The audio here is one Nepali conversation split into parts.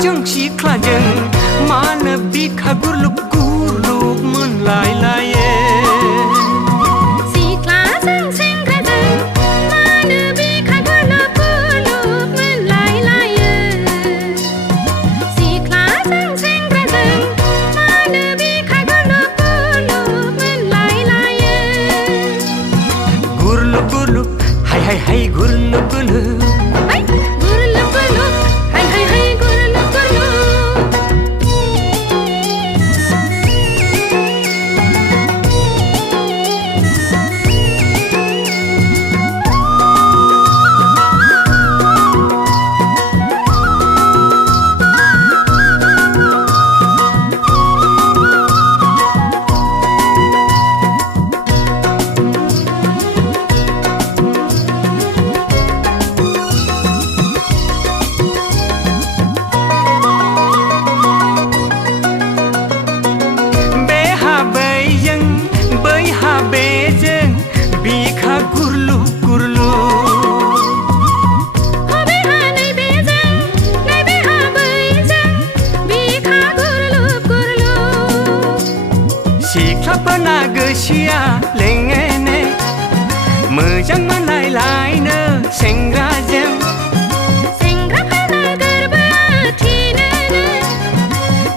सेंग्राजों सिख्लाजों मानो बिखा गुरलुब गुरलुब मोनलायलायो सिख्लाजों सेंग्राजों मानो बिखा गुरलुब गुरलुब मोनलायलायो सिख्लाजों सेंग्राजों मानो बिखा गुरलुब गुरलुब मोनलायलायो गुरलुब गुरलुब हाय हाय हाय गुरलुब गुरलुब सिख्लाफोरना गोसोआ लेङेने मोजां मोनलायलायनो सेंग्राजों सेंग्राफोरना गोरबोआ थिनोनो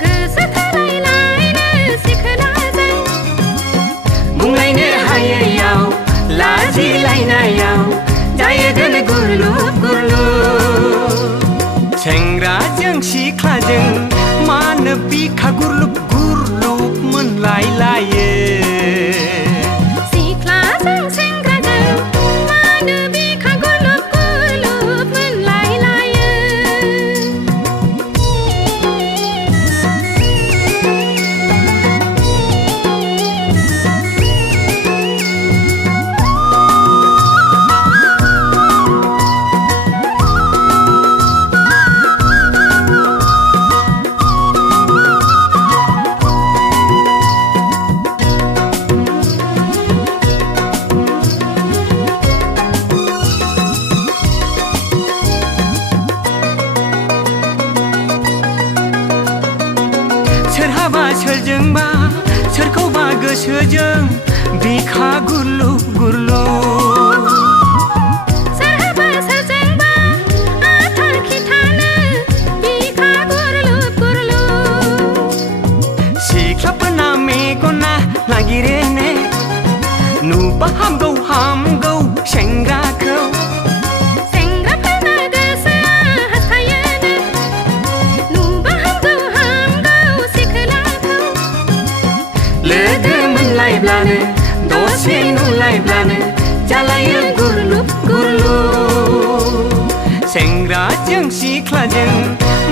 गोसो थोलायलायनो सिख्लाजों बुंलायनो हायैयाव लाजिलायनायाव जायो गोनो गुरलुब गुरलुब सेंग्राजों सिख्लाजों मानो बिखा गुरलुब गुरलुब मोनलायलायो सिख्लाजों सेंग्राजों मानो बिखा गुरलुब गुरलुब मोनलायलायो सोरहाबा सोरजोंबा सोरखौबा गोसोजों बिखा गुरलुब गुरलुब सोरहाबा सोरजोंबा आथार खिथानो बिखा गुरलुब गुरलुब सिख्लाफोरना मेगना नागिरेने नुबा हामगौ सेंग्राखौ सेंग्राफोरना गोसोआ हास्थायोनो नुबा हामगौ सिख्लाखौ लोगो मोनलायब्लानो दसे नुलायब्लानो जालायो गुरलुब गुरलुब सेंग्राजों सिख्लाजों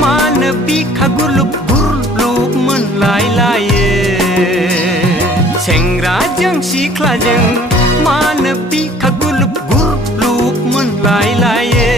मानो बिखा गुरलुब गुरलुब मोनलायलायो सेंग्राजों सिख्लाजों मानो बिखा गुरलुब गुरलुब मोनलायलायो